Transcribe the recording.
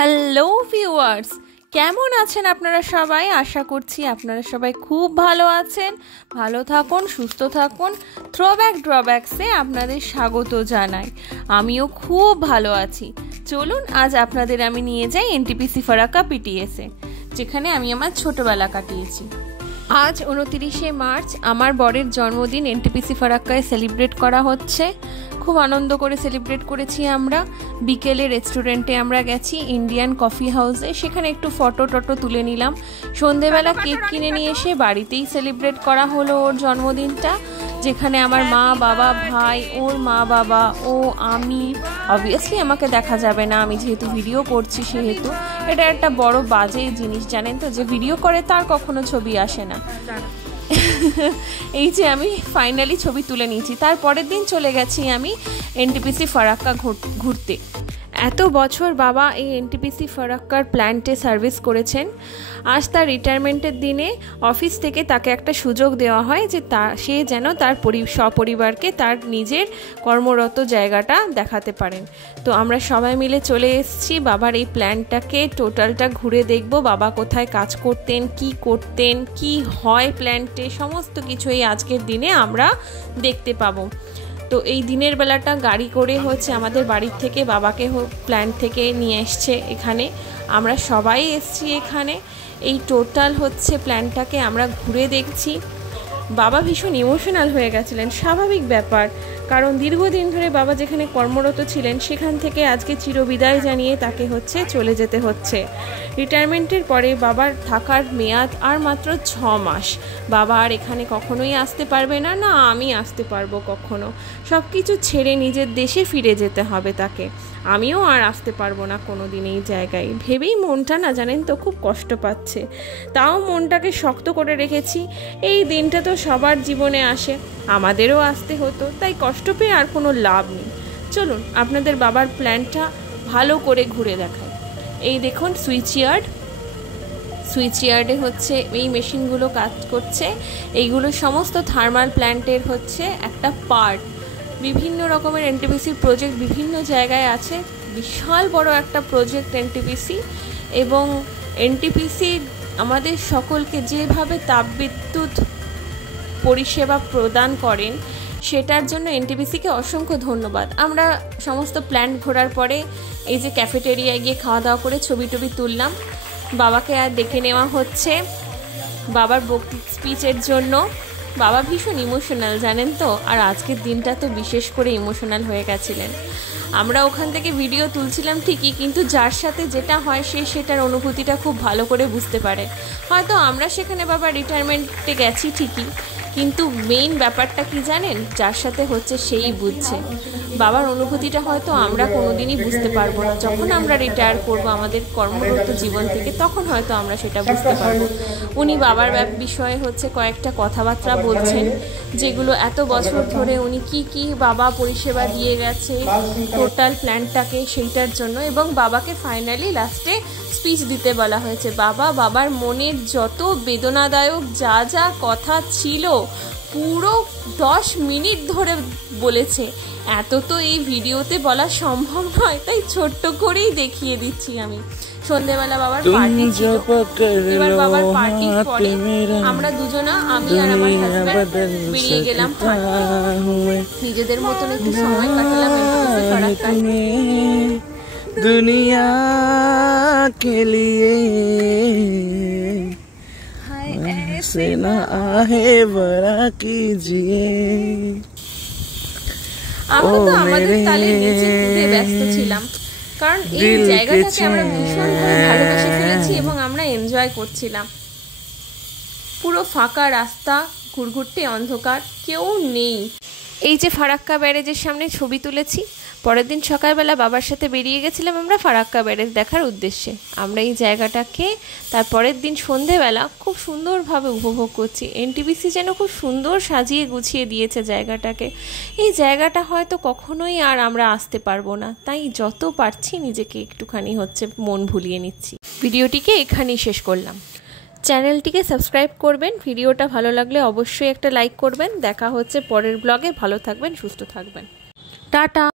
Hello viewers, কেমন আছেন আপনারা সবাই? আশা করছি আপনারা সবাই খুব ভালো আছেন। ভালো থাকুন, সুস্থ থাকুন। থ্রোব্যাক ড্রব্যাকসে আপনাদের স্বাগত জানাই। আমিও খুব ভালো আছি। চলুন আজ আপনাদের আমি নিয়ে যাই এনটিপিসি ফারাক্কা পিটিএসে, যেখানে আমি আমার ছোটবেলা কাটিয়েছি। আজ 29শে মার্চ আমার বরের জন্মদিন এনটিপিসি ফারাক্কায় সেলিব্রেট করা হচ্ছে। খুব আনন্দ করে সেলিব্রেট করেছি আমরা। বিকেলে রেস্টুরেন্টে আমরা গেছি, ইন্ডিয়ান কফি হাউসে, সেখানে একটু ফটো টটো তুলে নিলাম। সন্ধেবেলা কেক কিনে নিয়ে এসে বাড়িতেই সেলিব্রেট করা হলো ওর জন্মদিনটা, যেখানে আমার মা বাবা ভাই, ওর মা বাবা, ও, আমি। অবভিয়াসলি আমাকে দেখা যাবে না, আমি যেহেতু ভিডিও করছি সেহেতু। এটা একটা বড় বাজে জিনিস জানেন তো, যে ভিডিও করে তার কখনো ছবি আসে না। এই যে আমি ফাইনালি ছবি তুলে নিয়েছি। তারপরের দিন চলে গেছি আমি এনটিপিসি ফারাক্কা ঘুরতে। এত বছর বাবা এই এনটিপিসি ফারাক্কার প্ল্যান্টে সার্ভিস করেছেন। আজ তার রিটায়ারমেন্টের দিনে অফিস থেকে তাকে একটা সুযোগ দেওয়া হয় যে সে যেন তার সপরিবারকে তার নিজের কর্মরত জায়গাটা দেখাতে পারেন। তো আমরা সবাই মিলে চলে এসেছি বাবার এই প্ল্যান্টটাকে টোটালটা ঘুরে দেখব। বাবা কোথায় কাজ করতেন, কি হয় প্ল্যান্টে, সমস্ত কিছুই আজকের দিনে আমরা দেখতে পাবো। তো এই দিনের বেলাটা গাড়ি করে হচ্ছে আমাদের বাড়ির থেকে বাবাকে প্ল্যান্ট থেকে নিয়ে এসছে এখানে। আমরা সবাই এসছি এখানে। এই টোটাল হচ্ছে প্ল্যান্টটাকে আমরা ঘুরে দেখছি। বাবা ভীষণ ইমোশনাল হয়ে গেছিলেন, স্বাভাবিক ব্যাপার, কারণ দীর্ঘদিন ধরে বাবা যেখানে কর্মরত ছিলেন সেখান থেকে আজকে চিরবিদায় জানিয়ে তাকে চলে যেতে হচ্ছে। রিটায়ারমেন্টের পরে বাবার থাকার মেয়াদ আর মাত্র 6 মাস। বাবা আর এখানে কখনোই আসতে পারবে না, না আমি আসতে পারবো কখনো। সব কিছু ছেড়ে নিজের দেশে ফিরে যেতে হবে তাকে। আমিও আর আসতে পারবো না কোনো দিন এই জায়গায়। ভেবেই মনটা না জানেন তো খুব কষ্ট পাচ্ছে। তাও মনটাকে শক্ত করে রেখেছি। এই দিনটা তো সবার জীবনে আসে, আমাদেরও আসতে হতো, তাই কষ্ট পেয়ে আর কোনো লাভ নেই। চলুন আপনাদের বাবার প্ল্যানটা ভালো করে ঘুরে দেখাই। এই দেখুন সুইচ ইয়ার্ডে হচ্ছে এই মেশিনগুলো কাজ করছে। এইগুলো সমস্ত থার্মাল প্ল্যান্টের হচ্ছে একটা পার্ট। বিভিন্ন রকমের এনটিপিসির প্রজেক্ট বিভিন্ন জায়গায় আছে। বিশাল বড় একটা প্রজেক্ট এনটিপিসি। এবং এনটিপিসি আমাদের সকলকে যেভাবে তাপবিদ্যুৎ পরিষেবা প্রদান করেন সেটার জন্য এনটিপিসিকে অসংখ্য ধন্যবাদ। আমরা সমস্ত প্ল্যান্ট ঘোরার পরে এই যে ক্যাফেটেরিয়ায় গিয়ে খাওয়া দাওয়া করে ছবি টবি তুললাম। বাবাকে আর ডেকে নেওয়া হচ্ছে বাবার স্পিচের জন্য। বাবা ভীষণ ইমোশনাল জানেন তো, আর আজকের দিনটা তো বিশেষ করে ইমোশনাল হয়ে গেছিলেন। আমরা ওখান থেকে ভিডিও তুলছিলাম ঠিকই, কিন্তু যার সাথে যেটা হয় সেটার অনুভূতিটা খুব ভালো করে বুঝতে পারে। হয়তো আমরা সেখানে বাবা রিটায়ারমেন্টে গেছি ঠিকই, কিন্তু মেইন ব্যাপারটা কি জানেন, যার সাথে হচ্ছে সেই বুঝছে। বাবার অনুভূতিটা হয়তো আমরা কোনোদিনই বুঝতে পারবো না। যখন আমরা রিটায়ার করব আমাদের কর্মরত জীবন থেকে, তখন হয়তো আমরা সেটা বুঝতে পারবো। উনি বাবার বিষয়ে কয়েকটা কথাবার্তা বলছেন, যেগুলো এত বছর ধরে উনি কি বাবা পরিষেবা দিয়ে গেছে টোটাল প্ল্যান্টটাকে, সেইটার জন্য। এবং বাবাকে ফাইনালি লাস্টে স্পিচ দিতে বলা হয়েছে। বাবার মনের যত বেদনাদায়ক যা কথা ছিল পুরো 10 মিনিট ধরে বলেছে। এত তো এই ভিডিওতে বলা সম্ভব নয়, তাই ছোট্ট করেই দেখিয়ে দিচ্ছি আমি। সন্ধ্যেবেলা বাবার পার্টি ছিল। এবার বাবার পার্টির পরে আমরা দুজনা, আমি আর আমার হাজব্যান্ড, বেরিয়ে গেলাম নিজেদের মতন একটু সময় কাটালাম এনটিপিসি ফারাক্কায়। दुनिया के लिए ऐसे ना आहे बड़ा कीजिए। আমরা তো আমাদের তালে নিচে খুঁজে ব্যস্ত ছিলাম, কারণ এই জায়গাটাকে আমরা ভীষণভাবে ভালোবেসে ফেলেছি এবং আমরা এনজয় করছিলাম। পুরো ফাঁকা রাস্তা, ঘুরঘুরতে অন্ধকার, কেউ নেই। এই যে ফারাক্কা ব্যারেজের সামনে ছবি তুলেছি। পরের দিন সকালবেলা বাবার সাথে বেরিয়ে গেছিলাম আমরা ফারাক্কা ব্যারেজ দেখার উদ্দেশ্যে। আমরা এই জায়গাটাকে তারপরের দিন সন্ধেবেলা খুব সুন্দরভাবে উপভোগ করছি। এনটিপিসি যেন খুব সুন্দর সাজিয়ে গুছিয়ে দিয়েছে জায়গাটাকে। এই জায়গাটা হয়তো কখনোই আর আমরা আসতে পারবো না, তাই যত পারছি নিজেকে একটুখানি মন ভুলিয়ে নিচ্ছি। ভিডিওটিকে এখানেই শেষ করলাম। চ্যানেলটিকে সাবস্ক্রাইব করবেন। ভিডিওটা ভালো লাগলে অবশ্যই একটা লাইক করবেন। দেখা হচ্ছে পরের ব্লগে। ভালো থাকবেন, সুস্থ থাকবেন। টাটা।